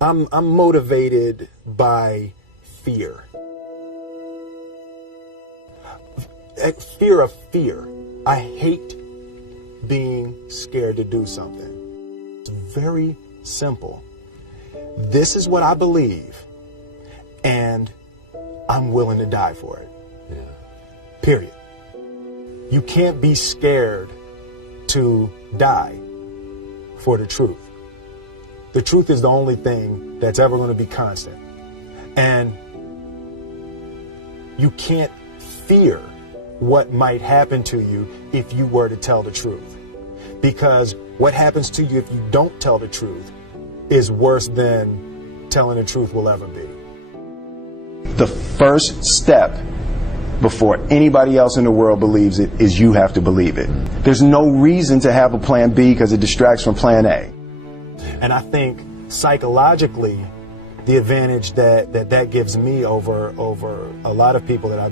I'm motivated by fear. Fear of fear. I hate being scared to do something. It's very simple. This is what I believe, and I'm willing to die for it. Yeah. Period. You can't be scared to die for the truth. The truth is the only thing that's ever going to be constant. And you can't fear what might happen to you if you were to tell the truth. Because what happens to you if you don't tell the truth is worse than telling the truth will ever be. The first step before anybody else in the world believes it is you have to believe it. There's no reason to have a plan B because it distracts from plan A. And I think psychologically, the advantage that gives me over a lot of people that I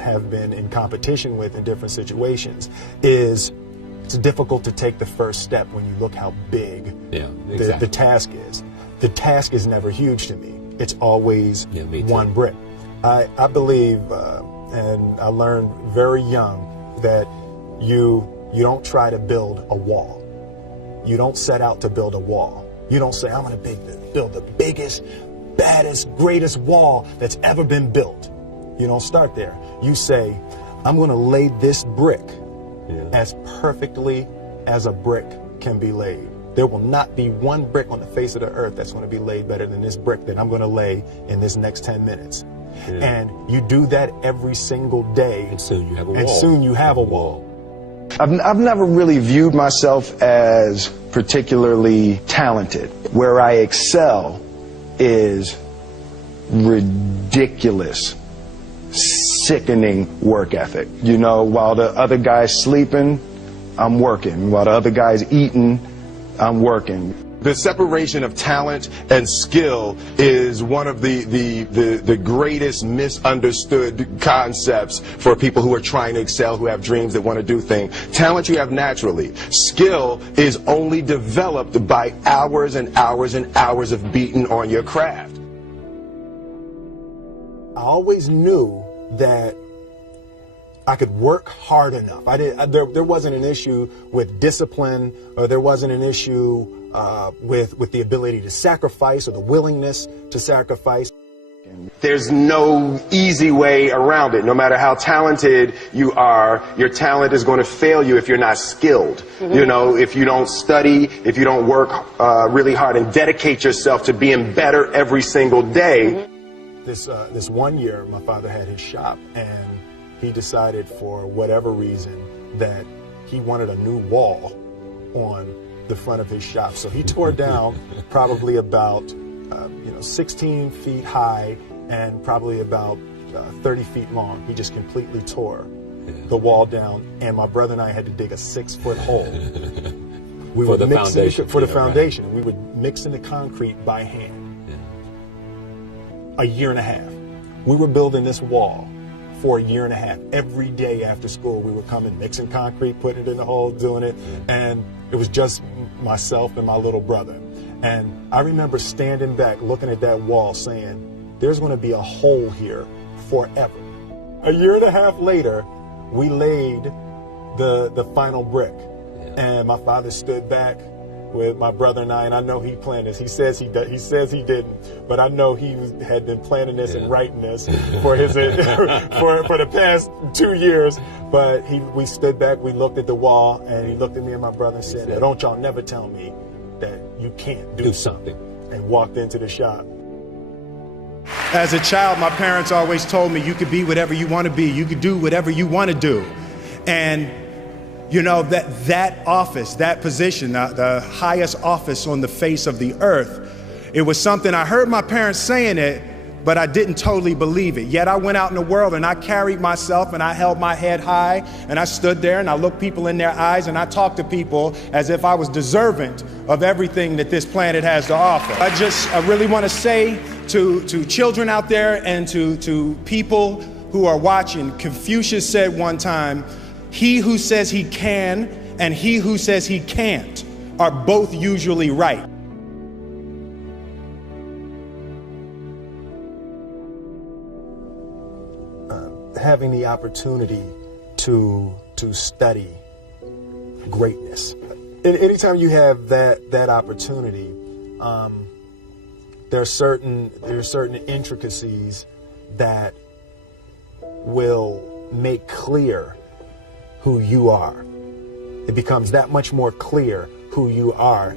have been in competition with in different situations is it's difficult to take the first step when you look how big the task is. The task is never huge to me. It's always one brick. I believe, and I learned very young, that you don't try to build a wall. You don't set out to build a wall. You don't say, I'm going to build the biggest, baddest, greatest wall that's ever been built. You don't start there. You say, I'm going to lay this brick as perfectly as a brick can be laid. There will not be one brick on the face of the earth that's going to be laid better than this brick that I'm going to lay in this next 10 minutes. Yeah. And you do that every single day. And soon you have a wall. And soon you have a wall. I've never really viewed myself as particularly talented. Where I excel is ridiculous, sickening work ethic. You know, while the other guy's sleeping, I'm working. While the other guy's eating, I'm working. The separation of talent and skill is one of the greatest misunderstood concepts for people who are trying to excel, who have dreams, that want to do things. Talent you have naturally. Skill is only developed by hours and hours and hours of beating on your craft. I always knew that I could work hard enough. There wasn't an issue with discipline, or there wasn't an issue with the ability to sacrifice or the willingness to sacrifice. There's no easy way around it. No matter how talented you are, your talent is going to fail you if you're not skilled. Mm-hmm. You know, if you don't study, if you don't work really hard and dedicate yourself to being better every single day. Mm-hmm. This one year, my father had his shop, and he decided for whatever reason that he wanted a new wall on the front of his shop. So he tore down probably about 16 feet high and probably about 30 feet long. He just completely tore the wall down, and my brother and I had to dig a 6-foot hole. We for the foundation. For the foundation. Right. We would mix in the concrete by hand. A year and a half. We were building this wall for a year and a half. Every day after school, we would come and mixing concrete, putting it in the hole, doing it. And it was just myself and my little brother. And I remember standing back, looking at that wall, saying, there's going to be a hole here forever. A year and a half later, we laid the final brick. And my father stood back with my brother and I know he planned this. He says he didn't, but I know he had been planning this and writing this for his for the past 2 years. But we stood back, we looked at the wall, and he looked at me and my brother and said, "Don't y'all never tell me that you can't do something," and walked into the shop. As a child, my parents always told me you could be whatever you want to be. You could do whatever you want to do. And you know, that office, that position, the highest office on the face of the earth, it was something I heard my parents saying it, but I didn't totally believe it. Yet I went out in the world and I carried myself and I held my head high and I stood there and I looked people in their eyes and I talked to people as if I was deserving of everything that this planet has to offer. I really want to say to children out there and to people who are watching, Confucius said one time, he who says he can and he who says he can't are both usually right. having the opportunity to study greatness. And anytime you have that opportunity, there are certain intricacies that will make clear who you are. It becomes that much more clear who you are.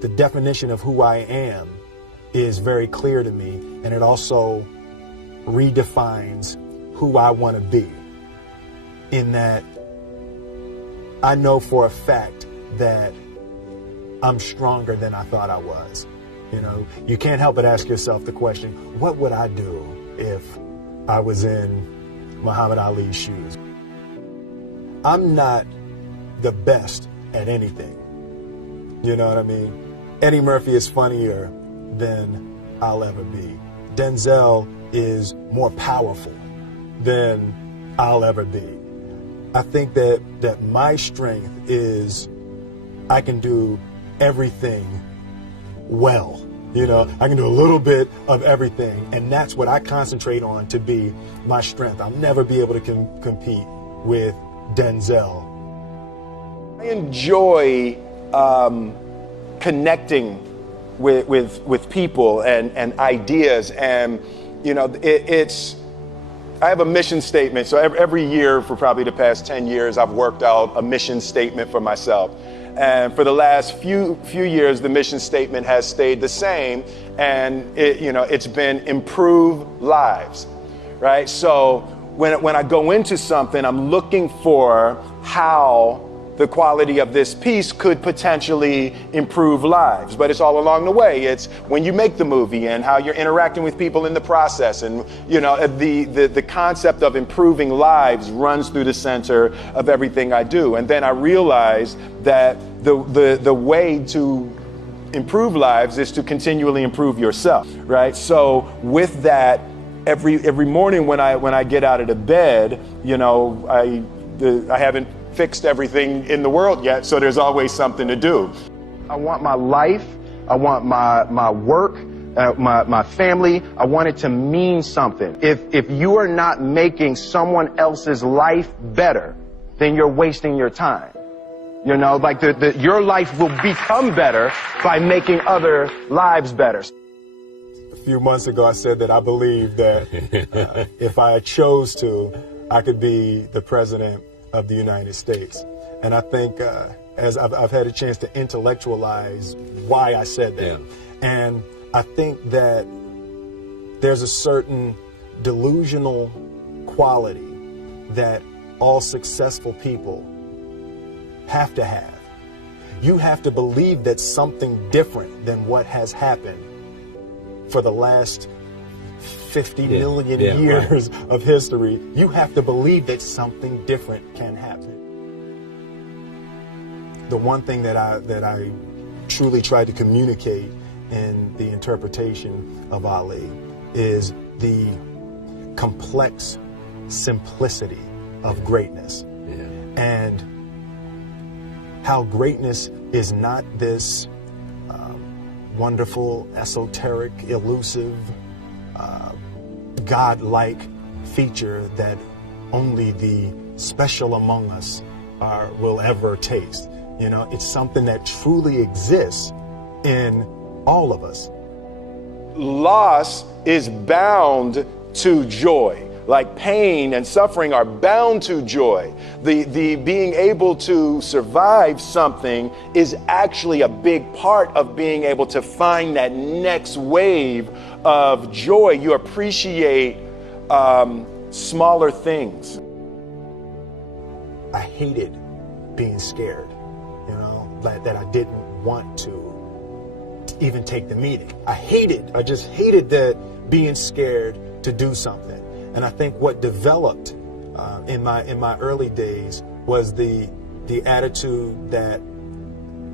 The definition of who I am is very clear to me, and it also redefines who I want to be, in that I know for a fact that I'm stronger than I thought I was. You know, you can't help but ask yourself the question, what would I do if I was in Muhammad Ali's shoes? I'm not the best at anything. You know what I mean? Eddie Murphy is funnier than I'll ever be. Denzel is more powerful than I'll ever be. I think that my strength is I can do everything well. You know, I can do a little bit of everything, and that's what I concentrate on to be my strength. I'll never be able to compete with Denzel. I enjoy connecting with people and ideas, and you know, I have a mission statement. So every year for probably the past 10 years, I've worked out a mission statement for myself. And for the last few years, the mission statement has stayed the same, and it's been improve lives, right? So when I go into something, I'm looking for how the quality of this piece could potentially improve lives. But it's all along the way. It's when you make the movie and how you're interacting with people in the process. And the concept of improving lives runs through the center of everything I do. And then I realized that the way to improve lives is to continually improve yourself, right? So with that, every morning when I get out of the bed, I haven't fixed everything in the world yet, so there's always something to do. I want my life, I want my work, my family, I want it to mean something. If you are not making someone else's life better, then you're wasting your time. You know, like your life will become better by making other lives better. A few months ago, I said that I believe that if I chose to, I could be the president of the United States. And I think as I've had a chance to intellectualize why I said that. Yeah. And I think that there's a certain delusional quality that all successful people have to have. You have to believe that something different than what has happened for the last 50 million years of history. You have to believe that something different can happen. The one thing that I truly tried to communicate in the interpretation of Ali is the complex simplicity of greatness. Yeah. And how greatness is not this wonderful, esoteric, elusive, God-like feature that only the special among us will ever taste. You know, it's something that truly exists in all of us. Loss is bound to joy. Like pain and suffering are bound to joy. The being able to survive something is actually a big part of being able to find that next wave of joy. You appreciate smaller things. I hated being scared, that I didn't want to even take the meeting. I just hated that being scared to do something. And I think what developed in my early days was the attitude that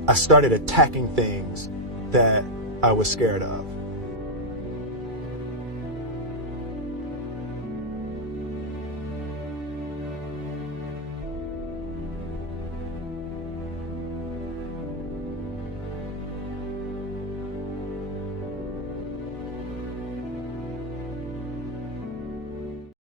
I started attacking things that I was scared of.